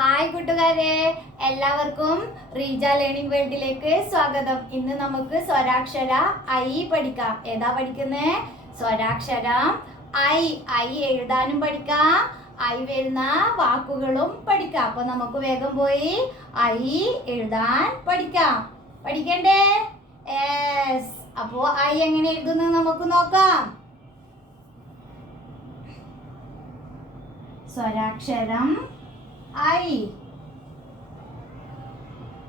Hi കൂട്ടുകാരെ. എല്ലാവർക്കും Reeja learning വേൾഡിലേക്ക് സ്വാഗതം. ഇന്ന് നമുക്ക് സ്വരാക്ഷര ഐ പഠിക്കാം. ഏതാ പഠിക്കുന്നത് സ്വരാക്ഷരം ഐ. ഐ എഴുതാനും പഠിക്കാം. ഐ വരുന്ന വാക്കുകളും പഠിക്കാം. അപ്പൊ നമുക്ക് വേഗം പോയി ഐ എഴുതാൻ പഠിക്കാം. പഠിക്കണ്ടേ? അപ്പോ ഐ എങ്ങനെ എഴുതുന്നത് നമുക്ക് നോക്കാം. സ്വരാക്ഷരം ഐ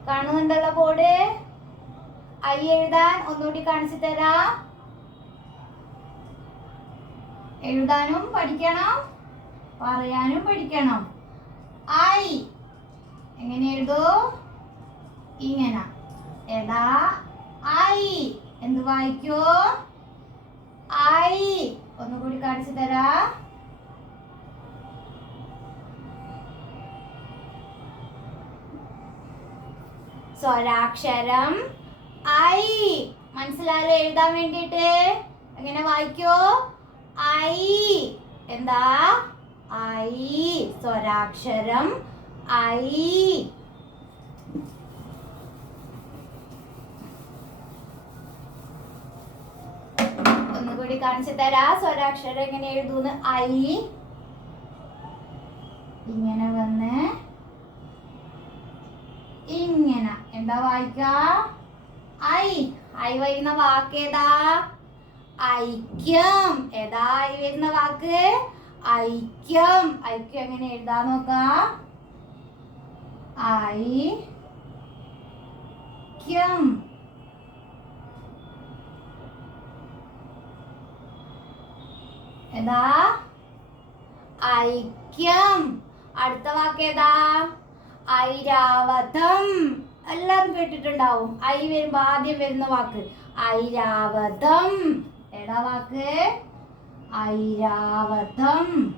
കാണുന്നുണ്ടല്ലോ ബോർഡ്. ഐ എഴുതാൻ ഒന്നുകൂടി കാണിച്ചു തരാം. എഴുതാനും പഠിക്കണം പറയാനും പഠിക്കണം. ഐ എങ്ങനെ എഴുതൂ? ഇങ്ങനെ. എടാ ഐ എന്ന് വായിക്കോ? ഐ ഒന്നുകൂടി കാണിച്ചു തരാം. സ്വരാക്ഷരം ഐ. മനസ്സിലായാലോ എഴുതാൻ വേണ്ടിയിട്ട്. എങ്ങനെ വായിക്കോ? ഐ. എന്താ? ഐ. സ്വരാക്ഷരം ഐ. ഒന്നുകൂടി കാണിച്ചു തരാ. സ്വരാക്ഷരം എങ്ങനെ എഴുതൂന്ന്? ഐ. ഇങ്ങനെ വന്ന് ഇങ്ങനെ എന്താ വായിക്ക? ഐ. ഐ വരുന്ന വാക്ക് ഏതാ? ഐക്യം. ഏതാ ഐ വരുന്ന വാക്ക്? ഐക്യം. ഐക്യം എങ്ങനെ എഴുതാ നോക്ക? ക്യം ഏതാ? ഐക്യം. അടുത്ത വാക്ക് ഏതാ? ഐരാവതം. എല്ലാവരും കേട്ടിട്ടുണ്ടാവും. ഐ വരുമ്പോ ആദ്യം വരുന്ന വാക്ക് ഐരാവതം. എടാ വാക്ക് ഐരാവതം.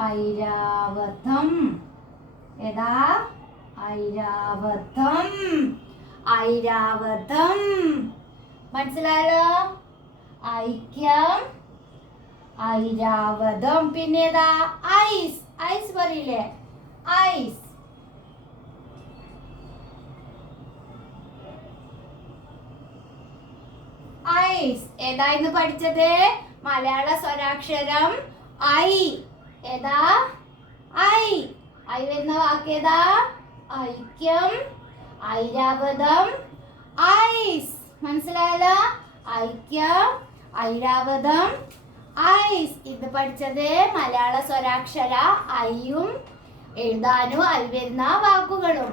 ഐരാവതം. ഏതാ ഐരാവതം. ഐരാവതം. മനസ്സിലായല്ലോ? ഐക്യം ഐരാവതം. പിന്നെ ഏതാ? ഐസ്. ഐസ് പറയില്ലേ? ഐസ്. ഐസ് ഏതാ ഇന്ന് പഠിച്ചത്? മലയാള സ്വരാക്ഷരം ഐ. ഏതാ? ഐ. ഐ വരുന്ന വാക്ക് ഏതാ? ഐക്യം ഐരാവതം ഐസ്. മനസ്സിലായല്ലോ? ഐക്യം ഐരാവതം ഐസ്. ഇത് പഠിച്ചത് മലയാള സ്വരാക്ഷര ഐയും എഴുതാനും ഐ വരുന്ന വാക്കുകളും.